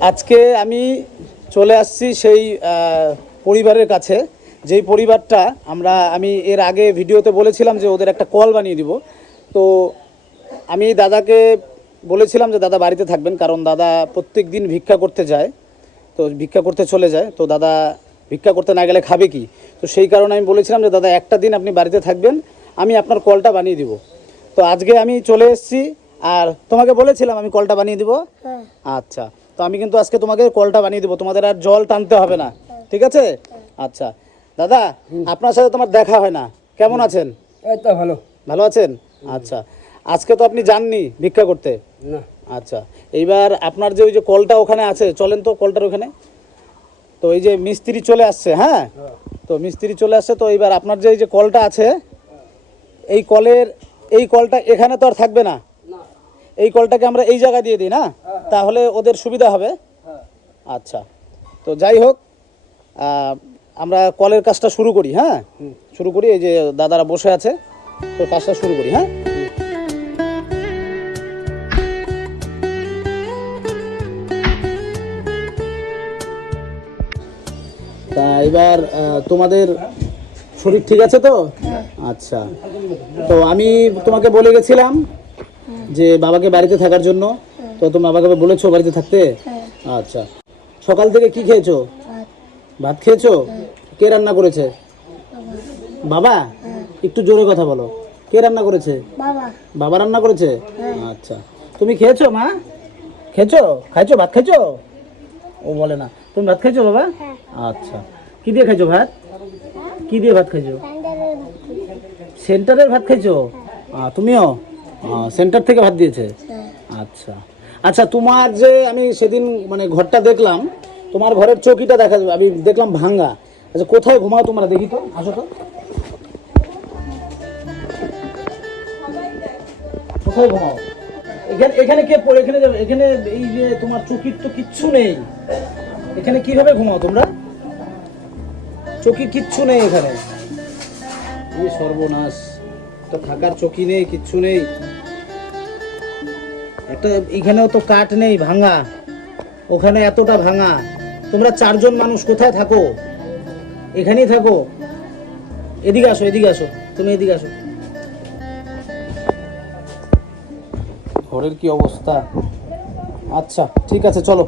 আজকে আমি চলে আসছি সেই পরিবারের কাছে, যেই পরিবারটা আমি এর আগে ভিডিওতে বলেছিলাম যে ওদের একটা কল বানিয়ে দিব। তো আমি দাদাকে বলেছিলাম যে দাদা বাড়িতে থাকবেন, কারণ দাদা প্রত্যেক দিন ভিক্ষা করতে যায়, তো ভিক্ষা করতে চলে যায়। তো দাদা ভিক্ষা করতে না গেলে খাবে কি? তো সেই কারণে আমি বলেছিলাম যে দাদা একটা দিন আপনি বাড়িতে থাকবেন, আমি আপনার কলটা বানিয়ে দিব। তো আজকে আমি চলে এসেছি, আর তোমাকে বলেছিলাম আমি কলটা বানিয়ে দিব। আচ্ছা, তো আমি কিন্তু আজকে তোমাকে কলটা বানিয়ে দিব, তোমাদের আর জল টানতে হবে না, ঠিক আছে? আচ্ছা দাদা, আপনার সাথে তোমার দেখা হয় না, কেমন আছেন? এই তো ভালো। ভালো আছেন? আচ্ছা, আজকে তো আপনি যাননি ভিক্ষা করতে? না। আচ্ছা, এইবার আপনার যে ওই যে কলটা ওখানে আছে, চলেন তো কলটার ওখানে। তো এই যে মিস্ত্রি চলে আসছে, হ্যাঁ, তো মিস্ত্রি চলে আসছে। তো এইবার আপনার যে এই যে কলটা আছে, এই কলটা এখানে তো আর থাকবে না, এই কলটাকে আমরা এই জায়গায় দিয়ে দিই না, তাহলে ওদের সুবিধা হবে। আচ্ছা, তো যাই হোক, আমরা কলের কাজটা শুরু করি। হ্যাঁ, শুরু করি। এই যে দাদারা বসে আছে, তো কাজটা শুরু করি। হ্যাঁ, তা এবার তোমাদের শরীর ঠিক আছে তো? আচ্ছা, তো আমি তোমাকে বলে গেছিলাম যে বাবাকে বাড়িতে থাকার জন্য, তো তুমি বাবাকে বলেছো বাড়িতে থাকতে? আচ্ছা, সকাল থেকে কি খেয়েছো? ভাত খেয়েছো? কে রান্না করেছে? বাবা? একটু জোরে কথা বলো। কে রান্না করেছে? বাবা রান্না করেছে? আচ্ছা, তুমি খেয়েছো মা? খাইছো ভাত খাইছো? ও বলে না। তুমি ভাত খাইছো বাবা? আচ্ছা, কি দিয়ে খাইছো ভাত? কি দিয়ে ভাত খাইছো? সেন্টারের ভাত খাইছো? তুমিও সেন্টার থেকে ভাত দিয়েছে? আচ্ছা আচ্ছা, তোমার যে আমি সেদিন মানে ঘরটা দেখলাম, তোমার ঘরের চৌকিটা আমি দেখলাম ভাঙ্গা। আচ্ছা, কোথায় ঘুমাও তোমরা দেখি তো, আসো তো। কোথায় ঘুমাও? এখানে কে পড়ে? এখানে এই যে তোমার চৌকির তো কিচ্ছু নেই, এখানে কিভাবে ঘুমাও তোমরা? চৌকি কিচ্ছু নেই এখানে, এই সর্বনাশ, তো থাকার চৌকি নেই, কিচ্ছু নেই। একটা এখানেও তো কাঠ নেই, ভাঙা, ওখানে এতটা ভাঙা। তোমরা চারজন মানুষ কোথায় থাকো? এখানেই থাকো? এদিকে আসো, এদিকে আসো, তুমি এদিকে আসো। ঘরের কি অবস্থা! আচ্ছা ঠিক আছে, চলো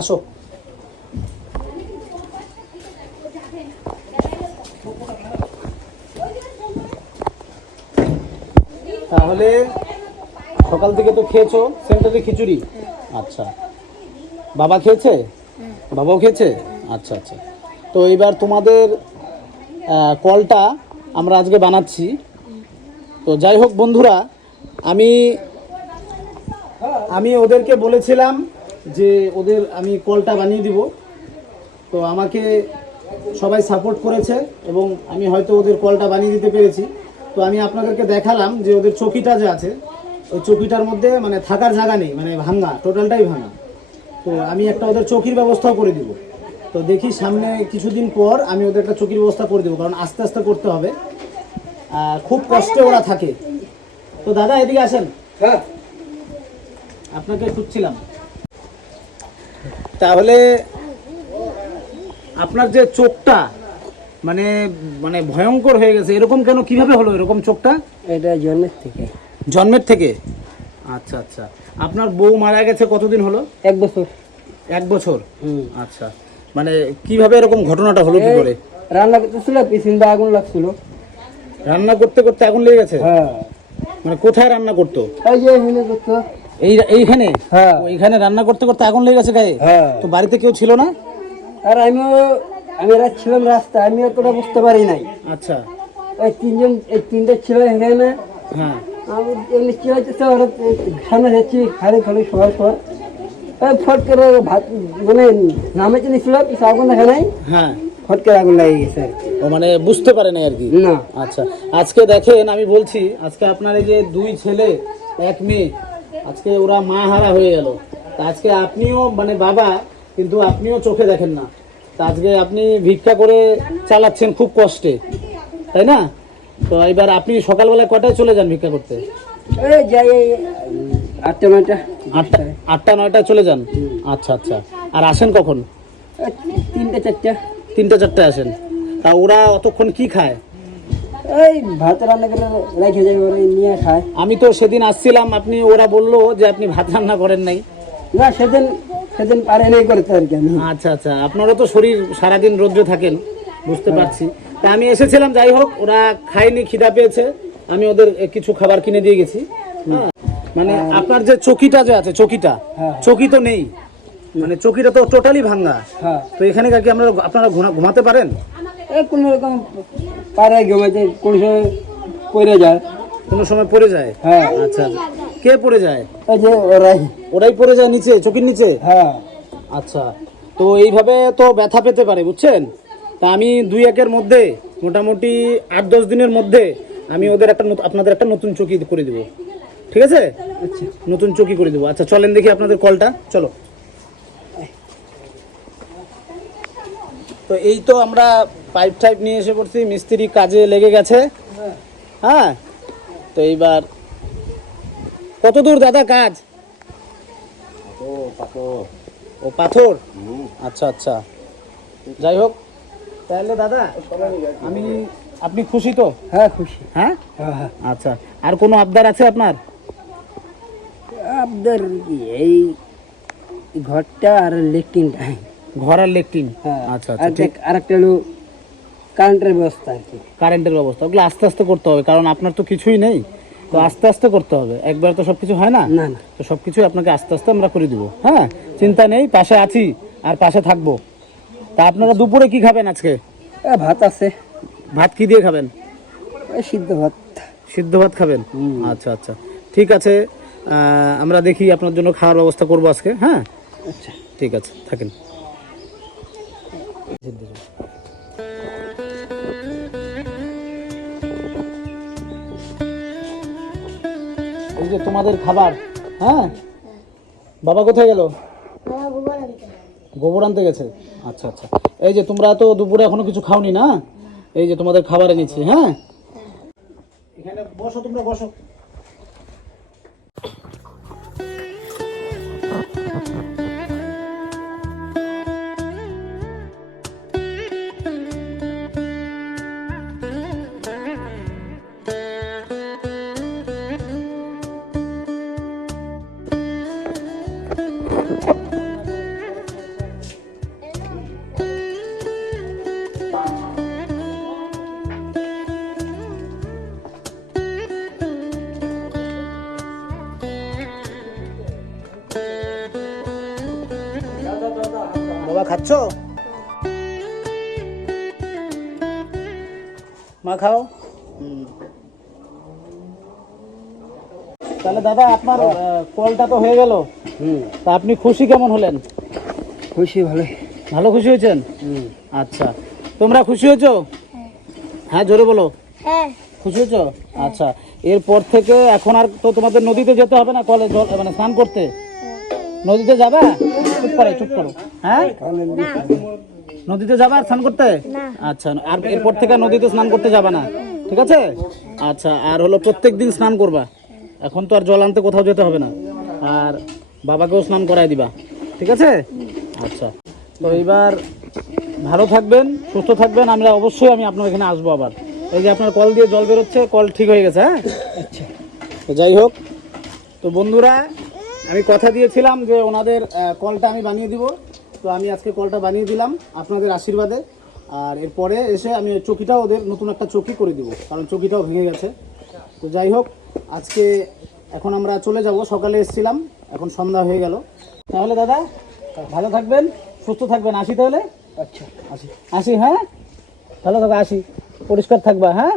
আসো। তাহলে সকাল থেকে তো খেয়েছো সেন্টারে খিচুড়ি? আচ্ছা, বাবা খেয়েছে? বাবাও খেয়েছে? আচ্ছা আচ্ছা, তো এইবার তোমাদের কলটা আমরা আজকে বানাচ্ছি। তো যাই হোক বন্ধুরা, আমি ওদেরকে বলেছিলাম যে আমি কলটা বানিয়ে দিব। তো আমাকে সবাই সাপোর্ট করেছে এবং আমি হয়তো ওদের কলটা বানিয়ে দিতে পেরেছি। তো আমি আপনাদেরকে দেখালাম যে ওদের চৌকিটা যে আছে, ওই চৌকিটার মধ্যে মানে থাকার জায়গা নেই, মানে ভাঙা, টোটালটাই ভাঙা। তো আমি একটা ওদের চৌকির ব্যবস্থাও করে দিব। তো দেখি সামনে কিছুদিন পর আমি ওদের একটা চৌকির ব্যবস্থা করে দেবো, কারণ আস্তে আস্তে করতে হবে, খুব কষ্টে ওরা থাকে। তো দাদা এদিকে আসেন। হ্যাঁ, আপনাকে খুঁজছিলাম। তাহলে আপনার যে চোখটা মানে মানে ভয়ঙ্কর হয়ে গেছে, এরকম কেন, কিভাবে হলো এরকম চোখটা? এটা জন্মের থেকে। জন্মের থেকে? আচ্ছা আচ্ছা, আপনার বউ মারা গেছে কতদিন হলো? 1 বছর। 1 বছর? আচ্ছা, মানে কিভাবে এরকম ঘটনাটা হলো, কি করে? রান্না করতেছিল, পিছন দিয়ে আগুন লাগছিল। রান্না করতে করতে আগুন লেগে গেছে? হ্যাঁ। মানে কোথায় রান্না করতো? এই যে এখানে করতো। এইখানে? হ্যাঁ। এইখানে রান্না করতে করতে আগুন লেগে গেছে গায়ে? হ্যাঁ। তো বাড়িতে কেউ ছিল না? আর আমি ছিলাম রাস্তায়, আমি অতটা বুঝতে পারি নাই। আচ্ছা, এই তিনটে ছিল এখানে। হ্যাঁ, আমি এমনি কি হচ্ছে, হঠাৎ সামনে যাচ্ছি, খালি সবার পর ফট করে ভাত মানে নামে চিনিছিল, কিছু আগুন দেখা নাই। হ্যাঁ, ফট করে আগুন লেগে গেছে। ও মানে বুঝতে পারে না আর কি? না। আচ্ছা, আজকে দেখেন আমি বলছি, আজকে আপনার এই যে 2 ছেলে 1 মেয়ে, আজকে ওরা মা হারা হয়ে গেল। তা আজকে আপনিও মানে বাবা, কিন্তু আপনিও চোখে দেখেন না। তা আজকে আপনি ভিক্ষা করে চালাচ্ছেন খুব কষ্টে, তাই না? তো এবার আপনি সকালবেলা কটায় চলে যান ভিক্ষা করতে? যাই 8টা 9টা 8টা 9টায় চলে যান? আচ্ছা আচ্ছা। আর আসেন কখন? 3টা 4টা। 3টা 4টায় আসেন। তা ওরা অতক্ষণ কি খায়? এই ভাত রান্না করে রেখে যায়, ওরা নিয়ে খায়। আমি তো সেদিন আসছিলাম, ওরা বললো যে আপনি ভাত রান্না করেন নাই। না, সেদিন পারে নাই করতে আর কি আমি। আচ্ছা আচ্ছা, আপনারও তো শরীর সারাদিন রৌদ্রে থাকেন, বুঝতে পারছি। তা আমি এসেছিলাম, যাই হোক ওরা খায়নি, খিদা পেয়েছে, আমি ওদের কিছু খাবার কিনে দিয়ে গেছি। হ্যাঁ, মানে আপনার যে চকিটা যে আছে, চকি তো নেই, মানে চকিটা তো টোটালি ভাঙা। হ্যাঁ, তো এখানে কি আপনারা ঘুমাতে পারেন? এই কোনো রকম পারে ঘুমাইতে, কোন সময় পড়ে যায়। কোনো সময় পড়ে যায়? হ্যাঁ। আচ্ছা, কে পড়ে যায়? ওই যে ওরাই পড়ে যায় নিচে, চকির নিচে? হ্যাঁ। আচ্ছা, তো এইভাবে তো ব্যথা পেতে পারে, বুঝছেন। তা আমি 2-1 এর মধ্যে, মোটামুটি 8-10 দিনের মধ্যে আমি আপনাদের একটা নতুন চকি করে দেবো, ঠিক আছে? আচ্ছা, নতুন চকি করে দেবো। আচ্ছা চলেন দেখি আপনাদের কলটা, চলো। তো এই তো আমরা পাইপ টাইপ নিয়ে এসে পড়ছি, মিস্ত্রি কাজে লেগে গেছে। হ্যাঁ, তো এইবার কত দূর দাদা কাজ? ও পাথর। আচ্ছা আচ্ছা, যাই হোক তাহলে দাদা আপনি খুশি তো? হ্যাঁ খুশি। হ্যাঁ হ্যাঁ। আচ্ছা, আর কোনো আবদার আছে আপনার? আপনার এই ঘরটা আর লেট্রিনটা। ঘর আর লেট্রিন? হ্যাঁ। আচ্ছা আচ্ছা, ঠিক। আর একটা হলো কারেন্টের ব্যবস্থা আর কি। কারেন্টের ব্যবস্থা, ওগুলো আস্তে আস্তে করতে হবে, কারণ আপনার তো কিছুই নেই, তো আস্তে আস্তে করতে হবে, একবার তো সবকিছু হয় না। না না, তো সবকিছু আপনাকে আস্তে আস্তে আমরা করে দিব। হ্যাঁ, চিন্তা নেই, পাশে আছি আর পাশে থাকবো। তা আপনারা দুপুরে কি খাবেন আজকে? ভাত আছে। ভাত কি দিয়ে খাবেন? ওই সিদ্ধ ভাত। সিদ্ধ ভাত খাবেন? আচ্ছা আচ্ছা, ঠিক আছে। আমরা দেখি আপনার জন্য খাওয়ার ব্যবস্থা করবো আজকে। হ্যাঁ আচ্ছা, ঠিক আছে, থাকেন। এই যে তোমাদের খাবার। হ্যাঁ, বাবা কোথায় গেল? গোবর আনতে গেছে। আচ্ছা আচ্ছা, এই যে তোমরা তো দুপুরে এখনো কিছু খাওনি না, এই যে তোমাদের খাবার এনেছি। হ্যাঁ, এখানে বসো, তোমরা বসো। বাবা খাচ্ছ? মা খাও। তাহলে দাদা আপনার কলটা তো হয়ে গেল। তা আপনি খুশি কেমন হলেন? খুশি, ভালো। ভালো খুশি হয়েছেন? আচ্ছা, তোমরা খুশি হয়েছো? হ্যাঁ, জোরে বলো। হ্যাঁ। খুশি হয়েছো? আচ্ছা, এরপর থেকে এখন আর তো তোমাদের নদীতে যেতে হবে না, কলে জল মানে স্নান করতে। নদীতে যাবা? চুপ করো। হ্যাঁ, নদীতে যাবা আর স্নান করতে? আচ্ছা, আর এরপর থেকে নদীতে স্নান করতে যাবা না, ঠিক আছে? আচ্ছা, আর হলো প্রত্যেক দিন স্নান করবা, এখন তো আর জল আনতে কোথাও যেতে হবে না, আর বাবাকেও স্নান করায় দিবা, ঠিক আছে? আচ্ছা, তো এইবার ভালো থাকবেন, সুস্থ থাকবেন, আমি আপনার এখানে আসবো আবার। এই যে আপনার কল দিয়ে জল বেরোচ্ছে, কল ঠিক হয়ে গেছে। হ্যাঁ, আচ্ছা, তো যাই হোক, তো বন্ধুরা আমি কথা দিয়েছিলাম যে ওনাদের কলটা আমি বানিয়ে দিব, তো আমি আজকে কলটা বানিয়ে দিলাম আপনাদের আশীর্বাদে। আর এরপরে এসে আমি চকিটাও ওদের নতুন একটা চকি করে দিব, কারণ চকিটাও ভেঙে গেছে। তো যাই হোক, আজকে এখন আমরা চলে যাব, সকালে এসেছিলাম, এখন সন্ধ্যা হয়ে গেল। তাহলে দাদা ভালো থাকবেন, সুস্থ থাকবেন, আসি তাহলে। আচ্ছা, আসি। হ্যাঁ, ভালো থাকো, আসি, পরিষ্কার থাকবা। হ্যাঁ।